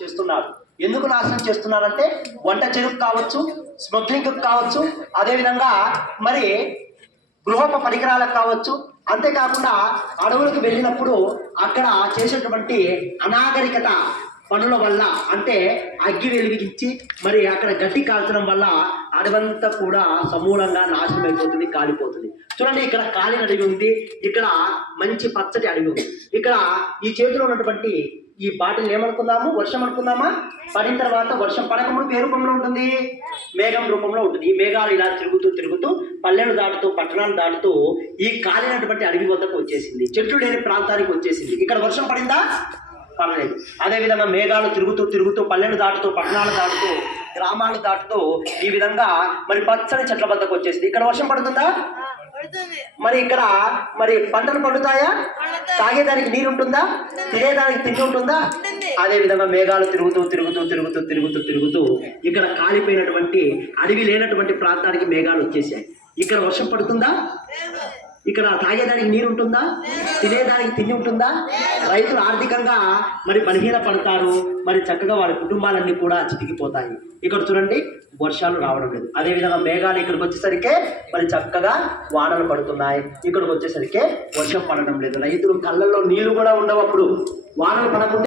చేస్తున్నారు. ఎందుకు నాశనం చేస్తున్నారంటే వంట చెరుకు కావచ్చు, స్మగ్లింగ్ కావచ్చు, అదేవిధంగా మరి గృహోప పరికరాలకు కావచ్చు, అంతేకాకుండా అడవులకు వెళ్ళినప్పుడు అక్కడ చేసేటువంటి అనాగరికత పనుల వల్ల, అంటే అగ్గి వెలిగించి మరి అక్కడ గడ్డి కాల్చడం వల్ల అడవంతా కూడా సమూలంగా నాశనం అయిపోతుంది, కాలిపోతుంది. చూడండి, ఇక్కడ కాలిన అడవి ఉంది, ఇక్కడ మంచి పచ్చటి అడవి ఉంది. ఇక్కడ ఈ చేతిలో ఉన్నటువంటి ఈ బాటిల్ ఏమనుకుందాము, వర్షం అనుకుందామా. పడిన తర్వాత వర్షం పడకముందు ఏ రూపంలో ఉంటుంది, మేఘం రూపంలో ఉంటుంది. ఈ మేఘాలు ఇలా తిరుగుతూ తిరుగుతూ పల్లెలు దాటుతూ పట్టణాలు దాటుతూ ఈ కాలినటువంటి అడవి వద్దకు వచ్చేసింది, చెట్లు లేని ప్రాంతానికి వచ్చేసింది. ఇక్కడ వర్షం పడిందా, పడలేదు. అదేవిధంగా మేఘాలు తిరుగుతూ తిరుగుతూ పల్లెలు దాటుతూ పట్టణాలు దాటుతూ గ్రామాలు దాటుతూ ఈ విధంగా మరి పచ్చని చెట్ల వద్దకు వచ్చేసింది. ఇక్కడ వర్షం పడుతుందా, మరి ఇక్కడ మరి పంటలు పండుతాయా, తాగేదానికి నీరు ఉంటుందా, తినేదానికి తిండి ఉంటుందా. అదే విధంగా మేఘాలు తిరుగుతూ తిరుగుతూ తిరుగుతూ తిరుగుతూ తిరుగుతూ ఇక్కడ కాలిపోయినటువంటి అడవి లేనటువంటి ప్రాంతానికి మేఘాలు వచ్చేసాయి. ఇక్కడ వర్షం పడుతుందా, ఇక్కడ తాగేదానికి నీరు ఉంటుందా, తినేదానికి తిండి ఉంటుందా. రైతులు ఆర్థికంగా మరి బలహీన పడతారు, మరి చక్కగా వారి కుటుంబాలన్నీ కూడా చితికిపోతాయి. ఇక్కడ చూడండి, వర్షాలు రావడం లేదు. అదేవిధంగా మేఘాలు ఇక్కడికి వచ్చేసరికి మరి చక్కగా వానలు పడుతున్నాయి, ఇక్కడికి వచ్చేసరికి వర్షం పడడం లేదు. రైతులు కళ్ళల్లో నీళ్లు కూడా ఉండవు. అప్పుడు వానలు పడకుండా